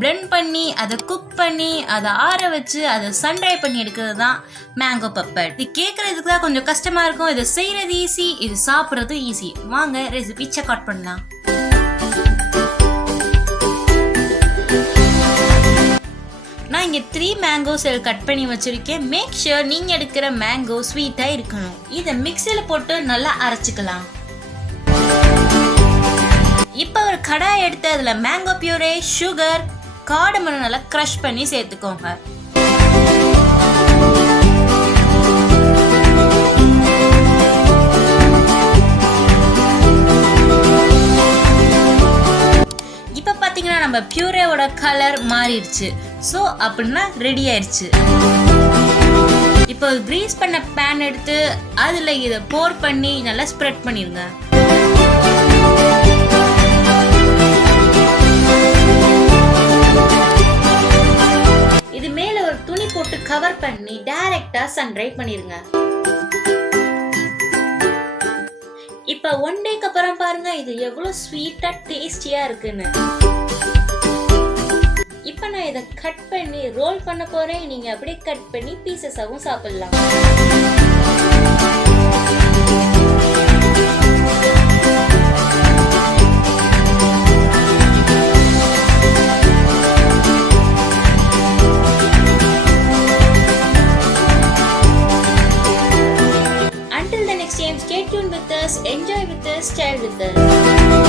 blend பண்ணி அதை cook பண்ணி அதை ஆற வச்சு அதை சன்ட்ரை பண்ணி எடுக்கிறது தான் மேங்கோ பப்பட். இது கேட்கறதுக்கு தான் கொஞ்சம் கஷ்டமா இருக்கும். இதை செய்யறது ஈஸி, இது சாப்பிட்றது ஈஸி. வாங்க ரெசிபி செக் அவுட் பண்ணலாம். நான் இங்கே 3 மேங்கோ செல் கட் பண்ணி வச்சிருக்கேன். மேக் ஷூர் நீங்கள் எடுக்கிற மேங்கோ ஸ்வீட்டாக இருக்கணும். இதை மிக்சியில் போட்டு நல்லா அரைச்சிக்கலாம். இப்போ ஒரு கடாய் எடுத்து அதில் மேங்கோ பியூரே, சுகர், கார்டமன் நல்லா க்ரஷ் பண்ணி சேர்த்துக்கோங்க. இப்போ பார்த்தீங்கன்னா நம்ம பியூரேவோட கலர் மாறிடுச்சு. ஸோ அப்படின்னா ரெடி ஆயிடுச்சு. இப்போ கிரீஸ் பண்ண பேன் எடுத்து அதில் இதை போர் பண்ணி நல்லா ஸ்ப்ரெட் பண்ணிடுங்க. இது மேல ஒரு துணி போட்டு கவர் பண்ணி டைரக்டா சன்ட்ரை பண்ணிருங்க. இப்ப 1 டேக்கு அப்புறம் பாருங்க இது எவ்வளவு ஸ்வீட்டா டேஸ்டியா இருக்குன்னு. இப்ப நான் இதை கட் பண்ணி ரோல் பண்ண போறேன். நீங்க அப்படியே கட் பண்ணி பீசஸாவும் சாப்பிடலாம். Until the next time, stay tuned with us, enjoy with us, style with us.